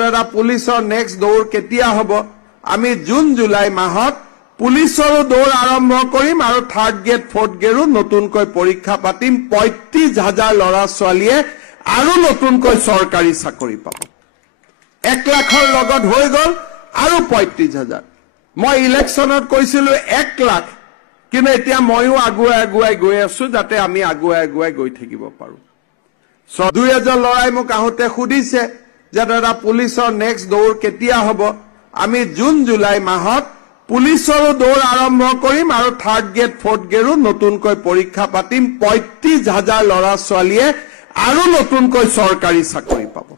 দাদা পুলিচৰ নেক্সট দৌৰ কেতিয়া হ'ব আমি জুন জুলাই মাহত পুলিচৰো দৌৰ আৰম্ভ কৰিম আৰু থাৰ্ড গ্ৰেড ফৰ্থ গ্ৰেডো নতুনকৈ পৰীক্ষা পাতিম ৩৫,০০০ ল'ৰা ছোৱালীয়ে আৰু নতুনকৈ চৰকাৰী চাকৰি পাব 1 লাখৰ লগত হৈ গ'ল আৰু ৩৫,০০০ মই ইলেকশ্যনত কৈছিলো 1 লাখ কিন্তু এতিয়া ময়ো আগুৱাই গৈ আছো যাতে আমি আগুৱাই গৈ থাকিব পাৰো ২০০০ ল'ৰাই মোক আহোঁতে সুধিছে যে দাদা পুলিচৰ নেক্সট দৌৰ কেতিয়া হ'ব আমি জুন জুলাই মাহত পুলিচৰো দৌৰ আৰম্ভ কৰিম আৰু থাৰ্ড গ্ৰেড ফৰ্থ গ্ৰেডো নতুনকৈ পৰীক্ষা পাতিম ৩৫,০০০ ল'ৰা ছোৱালীয়ে আৰু নতুনকৈ চৰকাৰী চাকৰি পাব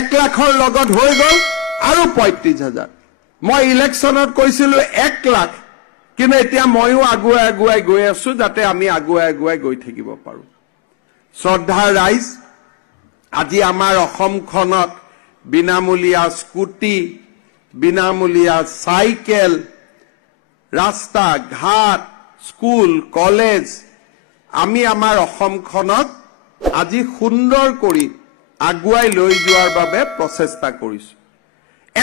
1 লাখৰ লগত হৈ গ'ল আৰু ৩৫,০০০ মই ইলেকশ্যনত কৈছিলো 1 লাখ কিন্তু এতিয়া ময়ো আগুৱাই গৈ আছো যাতে আমি আগুৱাই গৈ থাকিব পাৰো শ্ৰদ্ধাৰ ৰাইজ আজি আমাৰ অসমখনত বিনামূলীয়া স্কুটি বিনামূলীয়া চাইকেল ৰাস্তা ঘাট স্কুল কলেজ আমি আমাৰ অসমখনক আজি সুন্দৰ কৰি আগুৱাই লৈ যোৱাৰ বাবে প্ৰচেষ্টা কৰিছো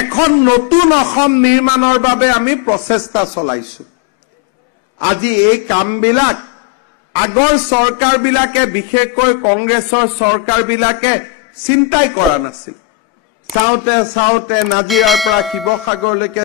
এখন নতুন অসম নিৰ্মাণৰ বাবে আমি প্ৰচেষ্টা চলাইছো আজি এই কামবিলাক আগৰ চৰকাৰবিলাকে বিশেষকৈ কংগ্ৰেছৰ চৰকাৰবিলাকে চিন্তাই কৰা নাছিল চাওঁতে নাজিৰাৰ পৰা শিৱসাগৰলৈকে